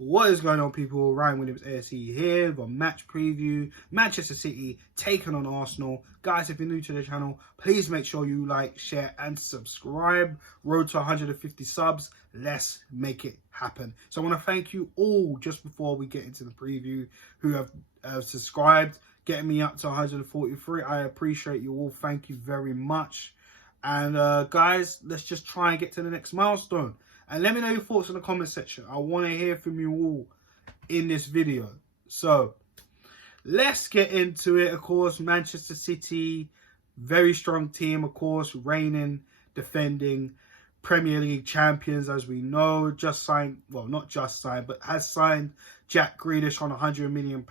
What is going on, people? Ryan Williams ASE here with a match preview. Manchester City taking on Arsenal. Guys, if you're new to the channel, please make sure you like, share and subscribe. Road to 150 subs. Let's make it happen. So I want to thank you all, just before we get into the preview, who have subscribed, getting me up to 143. I appreciate you all. Thank you very much. And guys, let's just try and get to the next milestone. And let me know your thoughts in the comment section. I want to hear from you all in this video. So, let's get into it. Of course, Manchester City, very strong team, of course, reigning, defending Premier League champions, as we know. Just signed, well, not just signed, but has signed Jack Grealish on £100 million.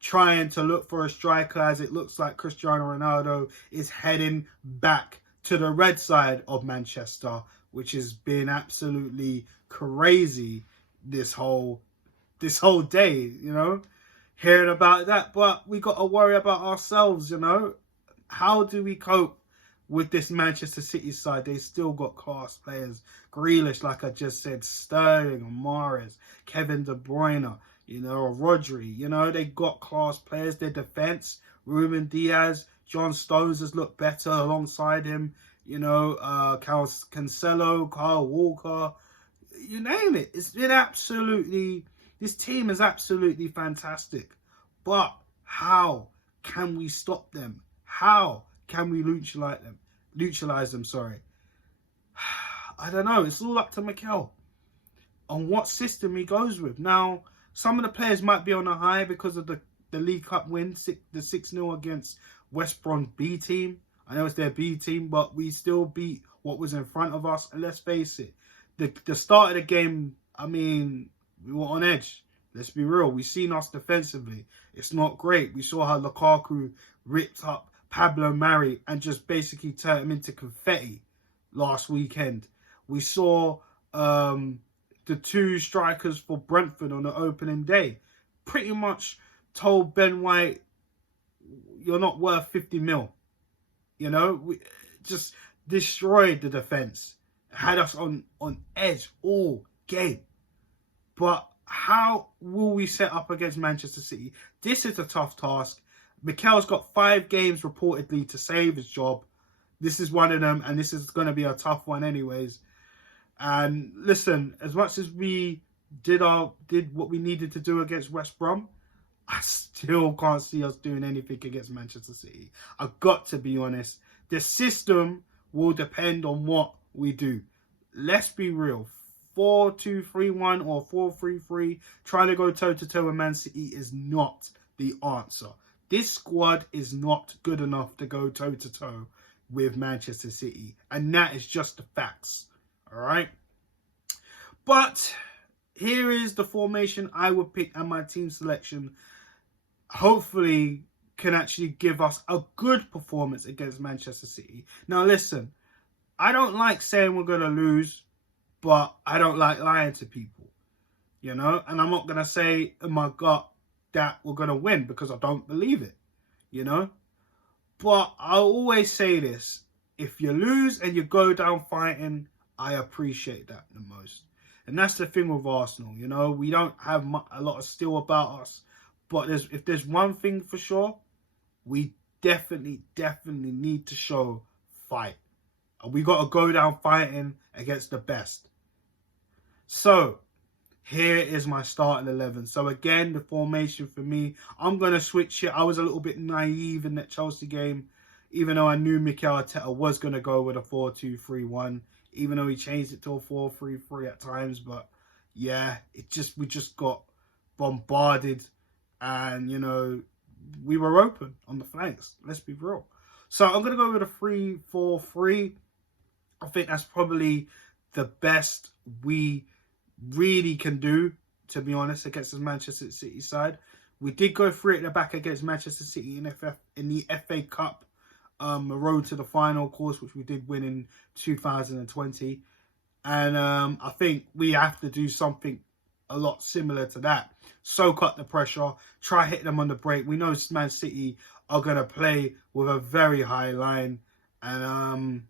Trying to look for a striker, as it looks like Cristiano Ronaldo is heading back to the red side of Manchester, which has been absolutely crazy this whole day, you know, hearing about that. But we got to worry about ourselves, you know. How do we cope with this Manchester City side? They still got class players. Grealish, like I just said, Sterling, Mahrez, Kevin De Bruyne, you know, Rodri, you know, they got class players. Their defense, Ruben Diaz, John Stones has looked better alongside him. You know, Cancelo, Kyle Walker, you name it. It's been absolutely, this team is absolutely fantastic. But how can we stop them? How can we neutralize them, sorry. I don't know. It's all up to Mikel on what system he goes with. Now, some of the players might be on a high because of the League Cup win, the 6-0 against West Brom B team. I know it's their B team, but we still beat what was in front of us. And let's face it, the start of the game, I mean, we were on edge. Let's be real. We've seen us defensively. It's not great. We saw how Lukaku ripped up Pablo Mari and just basically turned him into confetti last weekend. We saw the two strikers for Brentford on the opening day pretty much told Ben White, you're not worth 50 mil. You know, we just destroyed the defence. Had us on edge all game. But how will we set up against Manchester City? This is a tough task. Mikel's got 5 games reportedly to save his job. This is one of them, and this is going to be a tough one anyways. And listen, as much as we did what we needed to do against West Brom, I still can't see us doing anything against Manchester City. I've got to be honest. The system will depend on what we do. Let's be real. 4-2-3-1 or 4-3-3, trying to go toe-to-toe with Man City is not the answer. This squad is not good enough to go toe-to-toe with Manchester City. And that is just the facts. All right? But here is the formation I would pick, and my team selection hopefully can actually give us a good performance against Manchester City. Now listen, I don't like saying we're going to lose, but I don't like lying to people, you know, and I'm not going to say in my gut that we're going to win because I don't believe it, you know. But I'll always say this: if you lose and you go down fighting, I appreciate that the most. And that's the thing with Arsenal, you know, we don't have a lot of steel about us. But if there's one thing for sure, we definitely need to show fight. And we got to go down fighting against the best. So, here is my starting 11. So again, the formation for me, I'm going to switch it. I was a little bit naive in that Chelsea game, even though I knew Mikel Arteta was going to go with a 4-2-3-1, even though he changed it to a 4-3-3 at times. But yeah, we just got bombarded. And, you know, we were open on the flanks. Let's be real. So I'm going to go with a 3-4-3. I think that's probably the best we really can do, to be honest, against the Manchester City side. We did go 3 at the back against Manchester City in the FA Cup, a road to the final, of course, which we did win in 2020. And I think we have to do something a lot similar to that. Soak up the pressure, try hit them on the break. We know Man City are going to play with a very high line. And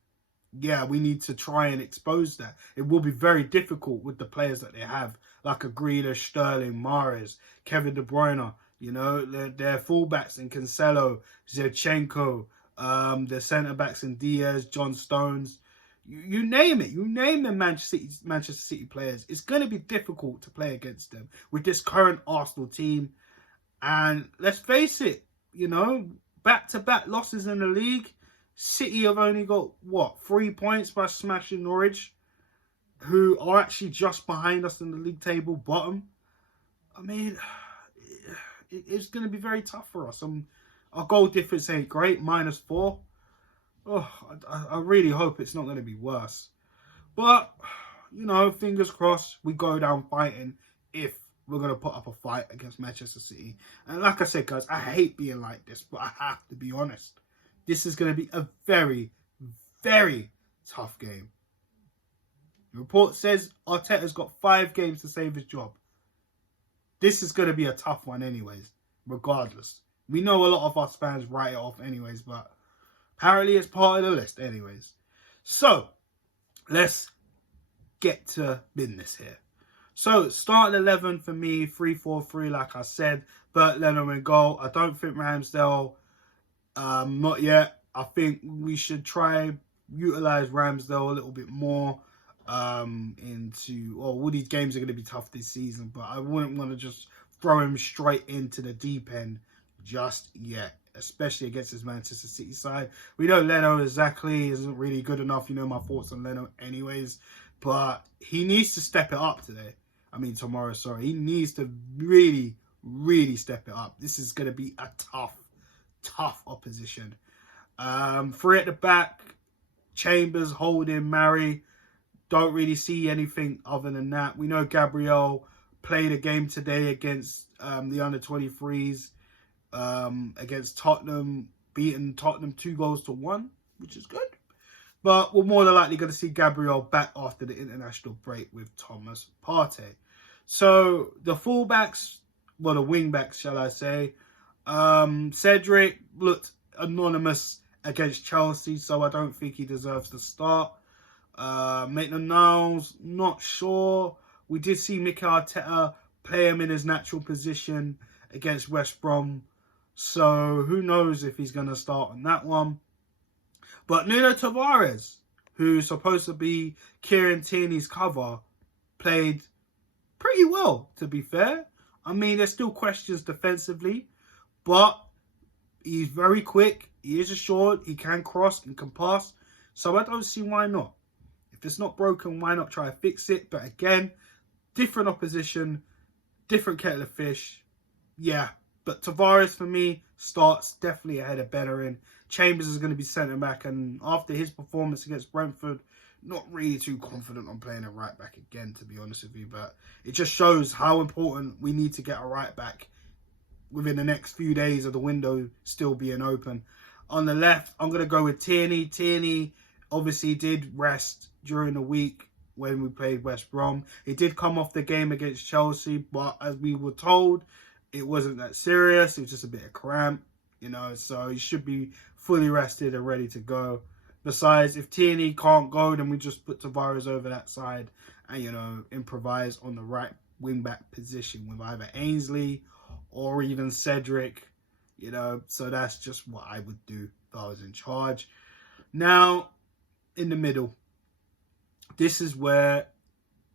yeah, we need to try and expose that. It will be very difficult with the players that they have, like a Grealish, Sterling, Mahrez, Kevin De Bruyne. You know, their fullbacks in Cancelo, Zinchenko, their centre backs in Diaz, John Stones. You name it. You name the Manchester City players. It's going to be difficult to play against them with this current Arsenal team. And let's face it, you know, back-to-back losses in the league. City have only got, what, 3 points by smashing Norwich, who are actually just behind us in the league table, bottom. I mean, it's going to be very tough for us. Our goal difference ain't great, -4. Oh, I really hope it's not going to be worse. But, you know, fingers crossed we go down fighting if we're going to put up a fight against Manchester City. And like I said, guys, I hate being like this, but I have to be honest. This is going to be a very, very tough game. The report says Arteta's got 5 games to save his job. This is going to be a tough one anyways, regardless. We know a lot of us fans write it off anyways, but apparently it's part of the list anyways. So, let's get to business here. So, starting 11 for me, 3-4-3 like I said. Bert Leno in goal. I don't think Ramsdale, not yet. I think we should try utilise Ramsdale a little bit more all these games are going to be tough this season, but I wouldn't want to just throw him straight into the deep end just yet, especially against his Manchester City side. We know Leno exactly isn't really good enough. You know my thoughts on Leno anyways, but he needs to step it up tomorrow, sorry. He needs to really, really step it up. This is going to be a tough opposition. 3 at the back, Chambers, Holding, Mari. Don't really see anything other than that. We know Gabriel played a game today against the under-23s against Tottenham, beating Tottenham 2-1, which is good. But we're more than likely going to see Gabriel back after the international break with Thomas Partey. So the fullbacks, well, the wingbacks, shall I say. Cedric looked anonymous against Chelsea, so I don't think he deserves to start. Maitland-Niles, not sure. We did see Mikel Arteta play him in his natural position against West Brom. So who knows if he's going to start on that one. But Nuno Tavares, who's supposed to be Kieran Tierney's cover, played pretty well, to be fair. I mean, there's still questions defensively, but he's very quick. He is assured. He can cross and can pass. So I don't see why not. If it's not broken, why not try to fix it? But again, different opposition, different kettle of fish. Yeah, but Tavares for me starts definitely ahead of Bellerin. Chambers is going to be centre back, and after his performance against Brentford, not really too confident on playing a right back again, to be honest with you. But it just shows how important we need to get a right back within the next few days of the window still being open. On the left, I'm going to go with Tierney. Tierney obviously did rest during the week when we played West Brom. He did come off the game against Chelsea, but as we were told, it wasn't that serious. It was just a bit of cramp, you know, so he should be fully rested and ready to go. Besides, if Tierney can't go, then we just put Tavares over that side and, you know, improvise on the right wing-back position with either Ainsley or even Cedric, you know. So that's just what I would do if I was in charge. Now, in the middle, this is where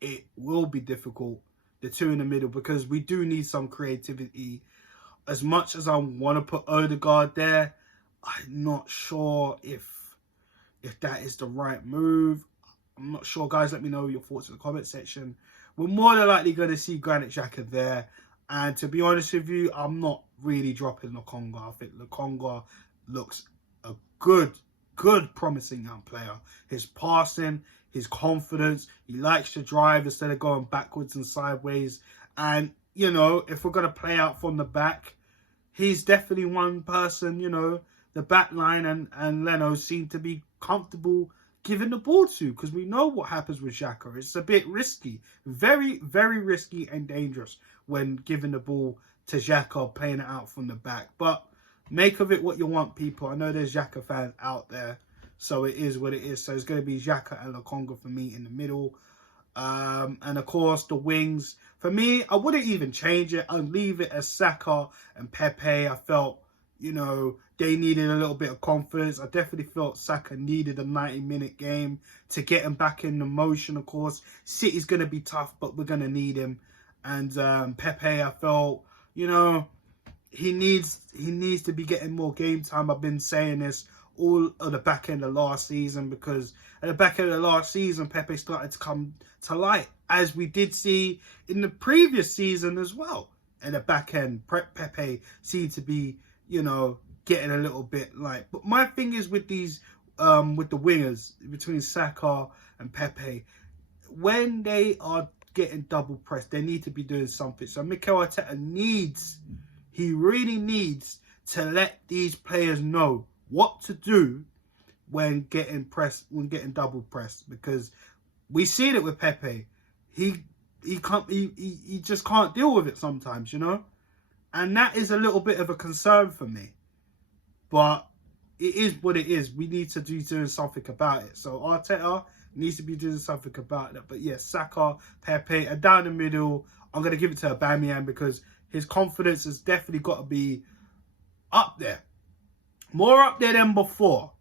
it will be difficult, the two in the middle, because we do need some creativity. As much as I want to put Odegaard there, I'm not sure if that is the right move. I'm not sure, guys. Let me know your thoughts in the comment section. We're more than likely going to see Granit Xhaka there. And to be honest with you, I'm not really dropping Lokonga. I think Lokonga looks a good, promising young player. His passing, his confidence, he likes to drive instead of going backwards and sideways. And, you know, if we're going to play out from the back, he's definitely one person, you know, the back line and Leno seem to be comfortable giving the ball to, because we know what happens with Xhaka. It's a bit risky, very, very risky and dangerous when giving the ball to Xhaka, playing it out from the back. But make of it what you want, people. I know there's Xhaka fans out there, So it is what it is. So it's going to be Xhaka and Lokonga for me in the middle. And of course, the wings. For me, I wouldn't even change it. I'd leave it as Saka and Pepe. I felt, you know, they needed a little bit of confidence. I definitely felt Saka needed a 90-minute game to get him back in the motion, of course. City's going to be tough, but we're going to need him. And Pepe, I felt, you know, he needs to be getting more game time. I've been saying this all at the back end of last season, because at the back end of last season, Pepe started to come to light, as we did see in the previous season as well. At the back end, Pepe seemed to be, you know, getting a little bit like. But my thing is with these, with the wingers between Saka and Pepe, when they are getting double pressed, they need to be doing something. So Mikel Arteta he really needs to let these players know what to do when getting pressed, when getting double pressed, because we seen it with Pepe. He just can't deal with it sometimes, you know, and that is a little bit of a concern for me. But it is what it is. We need to be doing something about it. So Arteta needs to be doing something about that. But yes, Saka, Pepe, and down the middle, I'm gonna give it to Aubameyang, because his confidence has definitely got to be up there. More up there than before.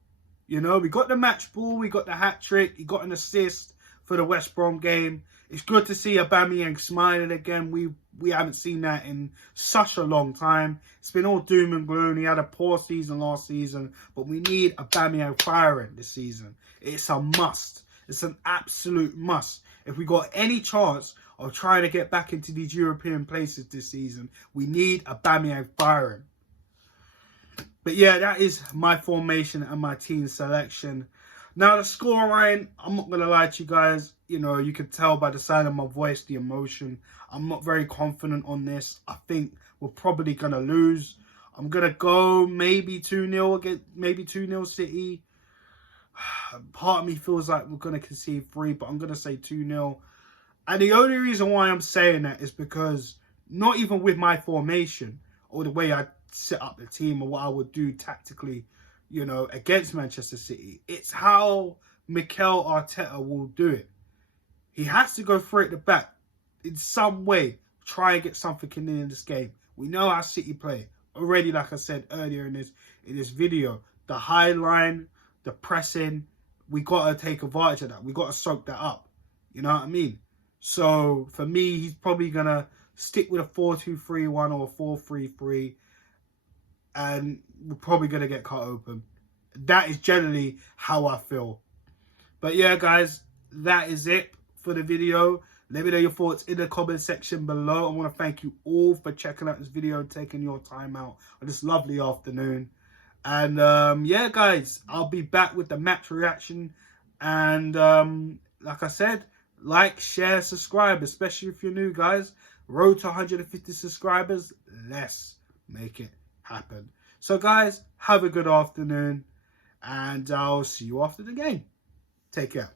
You know, we got the match ball, we got the hat-trick, he got an assist for the West Brom game. It's good to see Aubameyang smiling again. We haven't seen that in such a long time. It's been all doom and gloom. He had a poor season last season, but we need Aubameyang firing this season. It's a must. It's an absolute must. If we got any chance of trying to get back into these European places this season, we need Aubameyang firing. But yeah, that is my formation and my team selection. Now, the scoreline, I'm not going to lie to you guys. You know, you can tell by the sound of my voice, the emotion. I'm not very confident on this. I think we're probably going to lose. I'm going to go maybe 2-0 again, maybe 2-0 City. Part of me feels like we're going to concede 3, but I'm going to say 2-0. And the only reason why I'm saying that is because not even with my formation or the way I set up the team or what I would do tactically, you know, against Manchester City, it's how Mikel Arteta will do it. He has to go for it at the back in some way, try and get something in this game. We know how City play already. Like I said earlier in this video, the high line, the pressing, we got to take advantage of that. We got to soak that up. You know what I mean? So for me, he's probably going to stick with a 4-2-3-1 or a 4-3-3. And we're probably going to get cut open. That is generally how I feel. But yeah, guys, that is it for the video. Let me know your thoughts in the comment section below. I want to thank you all for checking out this video and taking your time out on this lovely afternoon. And yeah, guys, I'll be back with the match reaction. And like I said, like, share, subscribe, especially if you're new, guys. Road to 150 subscribers. Let's make it happen. So guys, have a good afternoon, and I'll see you after the game. Take care.